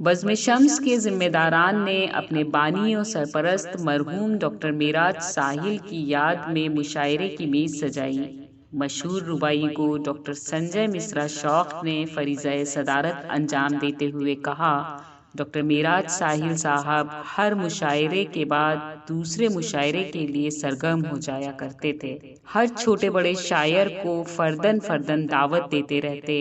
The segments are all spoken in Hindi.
बज़्म शम्स के जिम्मेदारान ने अपने बानी और सरपरस्त मरहूम डॉक्टर मेराज साहिल की याद में मुशायरे की मेज सजाई। मशहूर रुबाई को डॉक्टर संजय मिश्रा शौक़ ने फरीज़ाए सदारत अंजाम देते हुए कहा, डॉक्टर मेराज साहिल साहब हर मुशायरे के बाद दूसरे मुशायरे के लिए सरगर्म हो जाया करते थे। हर छोटे बड़े शायर को फर्दन फर्दन दावत देते रहते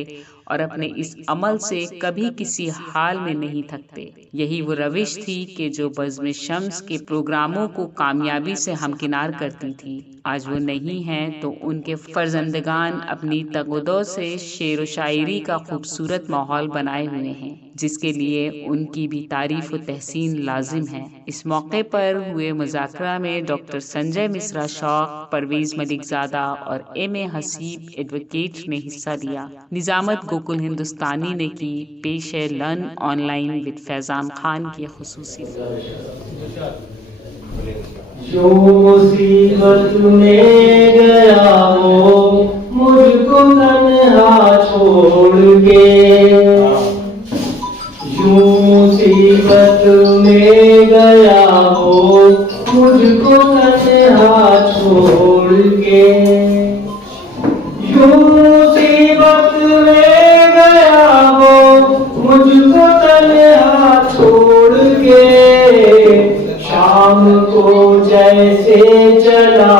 और अपने इस अमल से कभी किसी हाल में नहीं थकते। यही वो रविश थी कि जो बज़्म शम्स के प्रोग्रामों को कामयाबी से हमकिनार करती थी। आज वो नहीं हैं तो उनके फर्जंदगान अपनी तगदो से शेर व शायरी का खूबसूरत माहौल बनाए हुए हैं, जिसके लिए उनकी भी तारीफ व तहसीन लाजिम है। इस मौके पर हुए मुज़ाकरा में डॉक्टर संजय मिश्रा शौक़, परवेज़ मलिकज़ादा और M.A. हसीब एडवोकेट ने हिस्सा लिया। निजामत गोकुल हिंदुस्तानी ने की। पेश है learn online with Faizan Khan की खुसूसी। जो मुसीबत में गया हो मुझको तन्हा छोड़ के, जो मुसीबत में गया हो मुझको तन्हा छोड़ के, जो मुसीबत में गया हो मुझको तन्हा छोड़ के, शाम को जैसे चला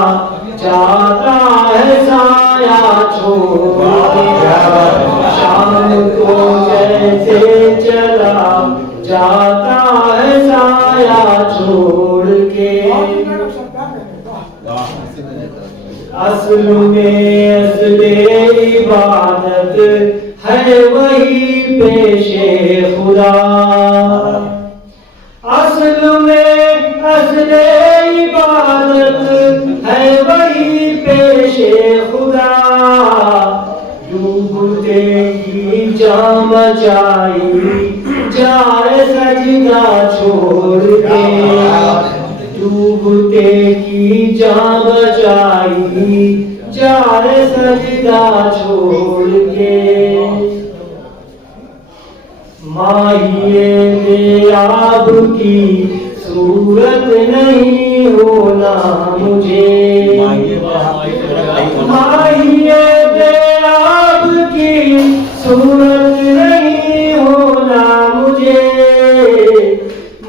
जाता है साया छोड़ के, शाम को जैसे चला जाता है साया छोड़ के। असल में असले इबादत है वही पेशे खुदा, असल में असले इबादत है वही पेशे खुदा, डूबते ही जाम जाई जाए सजदा छोड़ के, डूबते की जाम जाई जाए सजदा छोड़ के। माहिए बेआब की सूरत नहीं होना मुझे, माहिए बेआब की सूरत नहीं होना मुझे,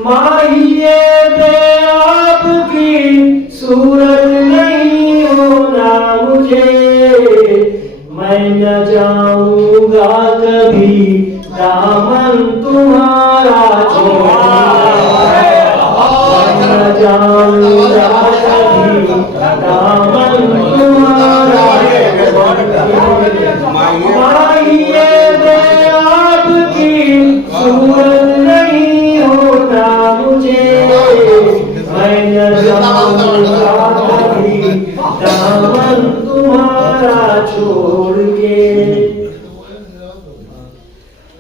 माहिए बेआब की सूरत नहीं होना मुझे, मैं न जाऊंगा कभी दामन तुम्हारा छोड़, मैं न जाऊंगा कभी दामन तुम्हारा छोड़, माहिए बेआब की सूरत नहीं होना मुझे, मैं न जाऊंगा कभी दामन तुम्हारा छोड़ के।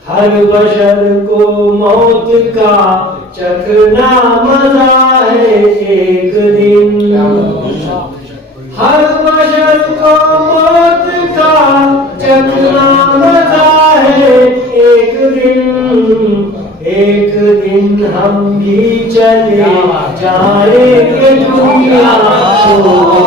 हर बशर को मौत का चखना मजा है एक दिन, हर बशर को मौत का चखना मजा है एक दिन, एक दिन हम भी चले जाएंगे दुनिया छोड़,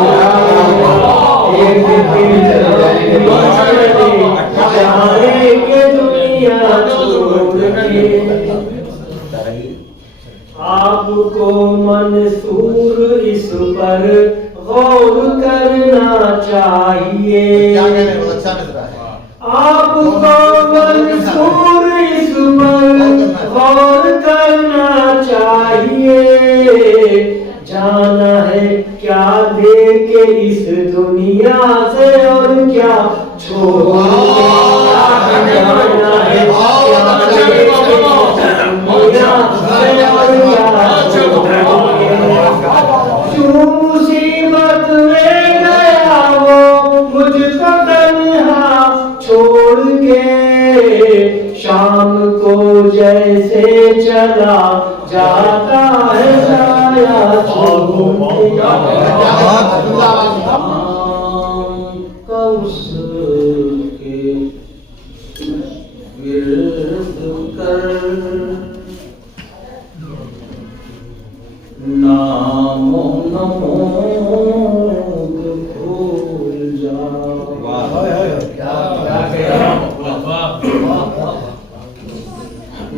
एक दिन हम भी चले जाएंगे दुनिया छोड़ के। आपको मंसूर इस पर गौर करना चाहिए, आपको मंसूर इस पर गौर करना चाहिए, जाना है क्या लेके इस दुनिया से और क्या छोड़ के, जाना है क्या लेके इस दुनिया से और क्या छोड़ के, जो मुसीबत में गया वो मुझको तन्हा छोड़ के, शाम को जैसे चला जाता है साया छोड़ के, गिरद कर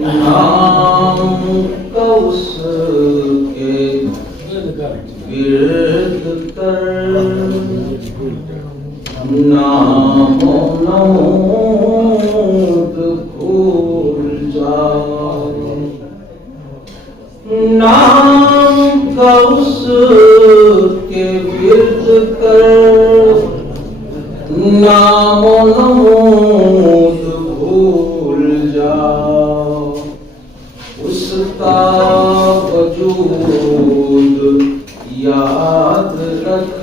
नाम का उसके गिर्द कर नामो नमूद भूल जाओ। नाम का उसके गिर्द कर नामो नमूद भूल जाओ। उसका वजूद याद रख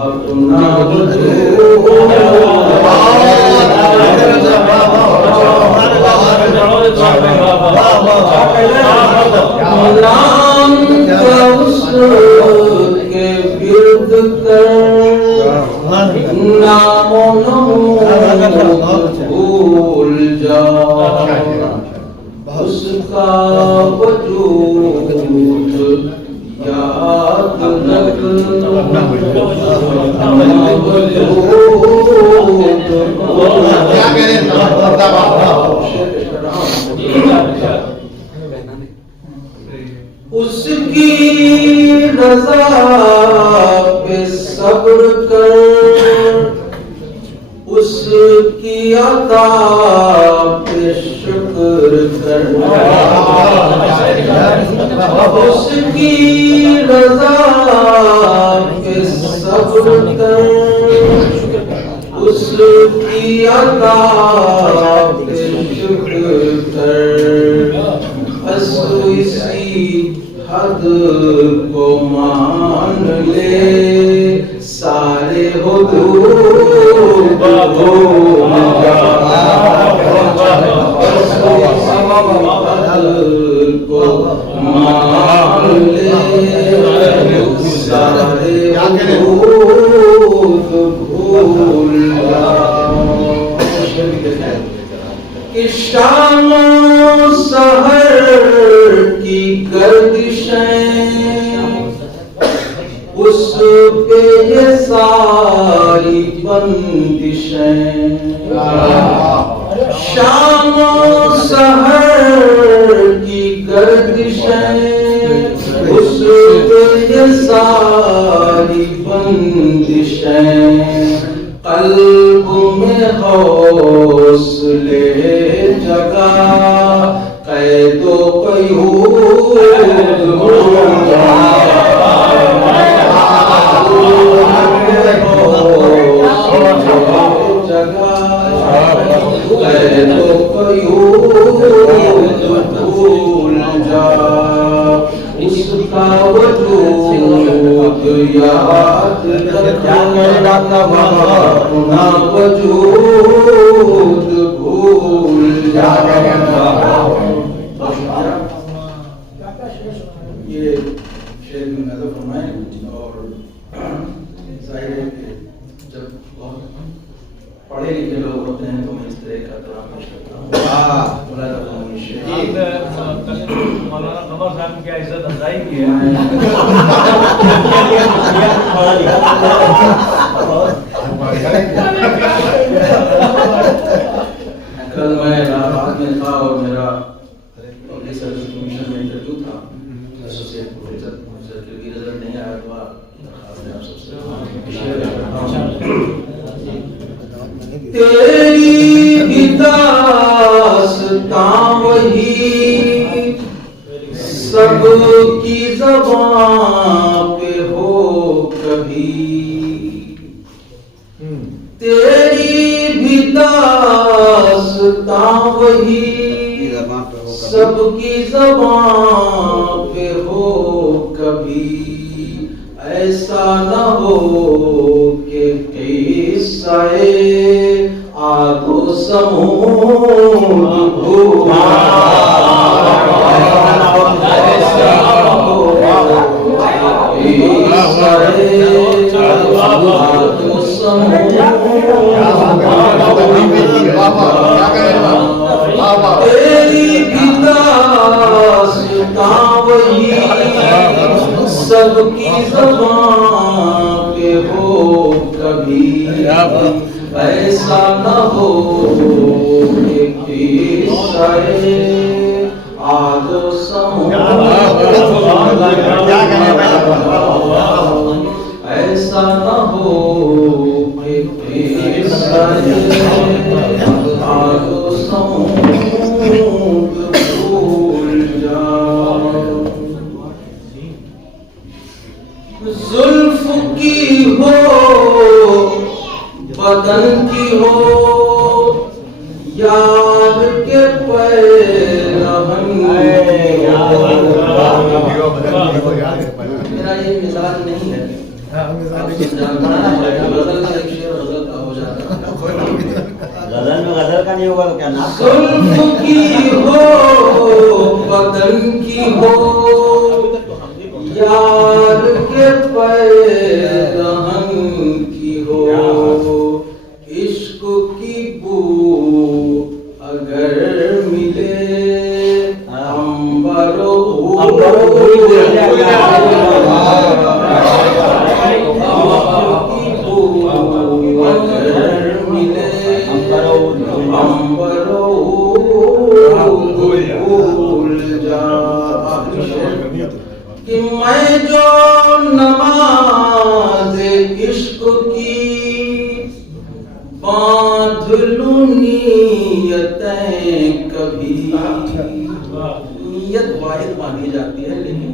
अपना नाम का उसके गिर्द कर नामो नमूद भूल जाओ। उसका वजूद याद रख उसकी रज़ा पे सब्र कर उसकी अता पे शुक्र कर। उसकी रज़ा पे सब्र कर उसकी अता पे शुक्र कर। बस इसी हद को मान ले सारे हुदूद भूल जा। को मान ले सारे हुदूद भूल जा। कि शाम सहर की गर्दिशें उस पे ये सारी बंदिशें। शाम सहर की गर्दिशें उस पे ये सारी बंदिशें। कल्ब में हौसले जगा कैदो क़यूद भूल जा। जगा कैदो क़यूद भूल जा। उसका वजूद याद रखना अपना वजूद भूल जा। ये शेर में नज़र फरमाए और जाहिर है कि जब बहुत पढ़े लिखे लोग होते हैं तो मैं इस तरह का कलाम पेश करता हूँ। मौलाना कमर साहब की क्या इज्जत अफजाई की है। कल मैं इलाहाबाद में था और मेरा पब्लिक सर्विस कमीशन में इंटरव्यू था। एसोसिएट प्रोफेसर के भी रिजल्ट नहीं आया तो आप सबसे तेरी भी दास्तां वही सबकी ज़बां पे हो कभी। तेरी भी दास्तां वही सबकी ज़बां पे हो कभी। ऐसा न हो कि किस्से आगो समूद भूला। ऐसा न हो किस्से आगो समूद तेरी भी दास्तां वही सबकी ज़बां पे हो कभी। ऐसा न हो कि सरे आदो ऐसा न हो कि सरे आदो भूल जाओ। जुल्फ की हो बदन की हो यार के पैरहन मेरा ये मिजाज नहीं है। गजल का एक शेर गजल का हो जाता है। गजल में गजल का नहीं होगा तो क्या नाम? जुल्फ की हो बदन की हो यार के पैरहन की हो इश्क की बू अगर मिले अंबरो कि मैं जो नमाज इश्क की बांध लूं नियतें कभी। नियत वाहिद मांगी जाती है लेकिन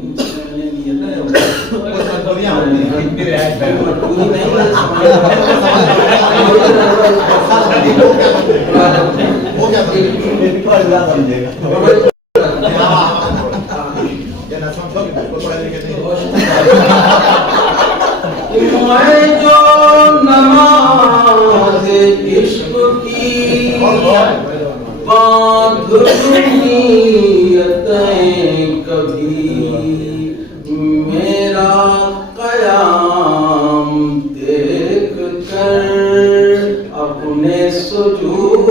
मैं जो नमाज इश्क की बांध नियतें कभी मेरा कयाम देख कर अपने सुजूद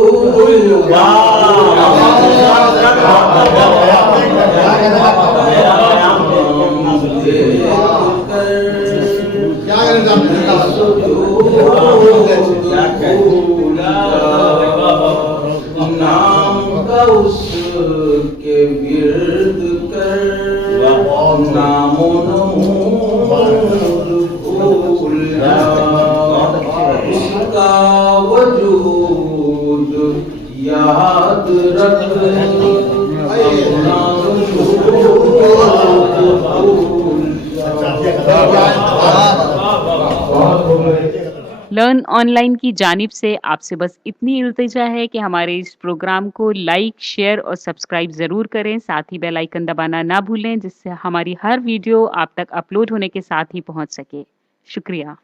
नाम का उसके विर्द कर नामो नमूद भूल जा उसका वजूद याद रख अपना लर्न ऑनलाइन की जानिब से आपसे बस इतनी इल्तिजा है कि हमारे इस प्रोग्राम को लाइक, शेयर और सब्सक्राइब ज़रूर करें। साथ ही बेल आइकन दबाना ना भूलें जिससे हमारी हर वीडियो आप तक अपलोड होने के साथ ही पहुंच सके। शुक्रिया।